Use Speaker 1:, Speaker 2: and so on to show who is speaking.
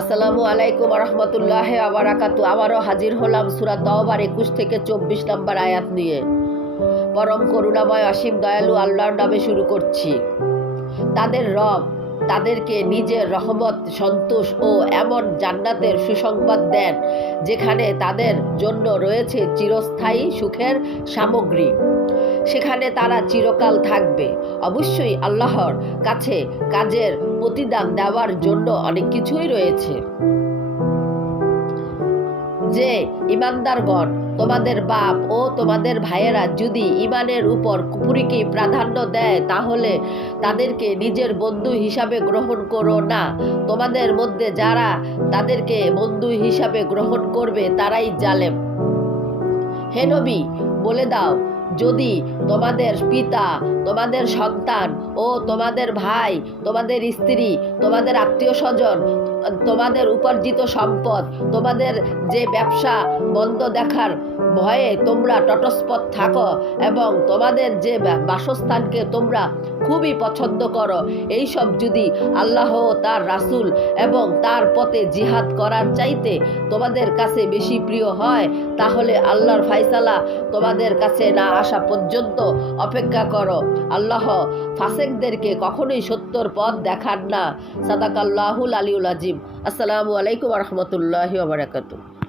Speaker 1: আসসালামু আলাইকুম রহমতুল্লাহ আবারাকাতু আবারও হাজির হলাম সুরা তওবার একুশ থেকে চব্বিশ নম্বর আয়াত নিয়ে। পরম করুণাময় অসীম দয়ালু আল্লাহর নামে শুরু করছি। তাদের রব তাদেরকে নিজের রহমত, সন্তোষ ও এমন জান্নাতের সুসংবাদ দেন, যেখানে তাদের জন্য রয়েছে চিরস্থায়ী সুখের সামগ্রী। সেখানে তারা চিরকাল থাকবে। অবশ্যই আল্লাহর কাছে কাজের প্রতিদান দেওয়ার জন্য অনেক কিছুই রয়েছে। যে ইমানদারগণ তোমাদের বাপ ও তোমাদের ভাইয়েরা যদি ইমানের উপর কুপুরিকে প্রাধান্য দেয়, তাহলে তাদেরকে নিজের বন্ধু হিসাবে গ্রহণ করো না। তোমাদের মধ্যে যারা তাদেরকে বন্ধু হিসাবে গ্রহণ করবে, তারাই জালেম। হেনবি বলে দাও যদি তোমাদের পিতা, তোমাদের সন্তান ও তোমাদের ভাই, তোমাদের স্ত্রী, তোমাদের আত্মীয় স্বজন, তোমাদের উপার্জিত সম্পদ, তোমাদের যে ব্যবসা বন্ধ দেখার ভয়ে তোমরা তটস্পদ থাকো এবং তোমাদের যে বাসস্থানকে তোমরা খুবই পছন্দ করো। এইসব যদি আল্লাহ তার রাসূল এবং তার পথে জিহাদ করার চাইতে তোমাদের কাছে বেশি প্রিয় হয়, তাহলে আল্লাহর ফাইসালা তোমাদের কাছে না আসা পর্যন্ত অপেক্ষা করো। আল্লাহ ফাসেকদেরকে কখনোই সত্যর পথ দেখান না। সাদাকাল্লাহুল আলিউল আজিম। আসসালামু আলাইকুম রহমতুল্লাহি বারাকাতুহ।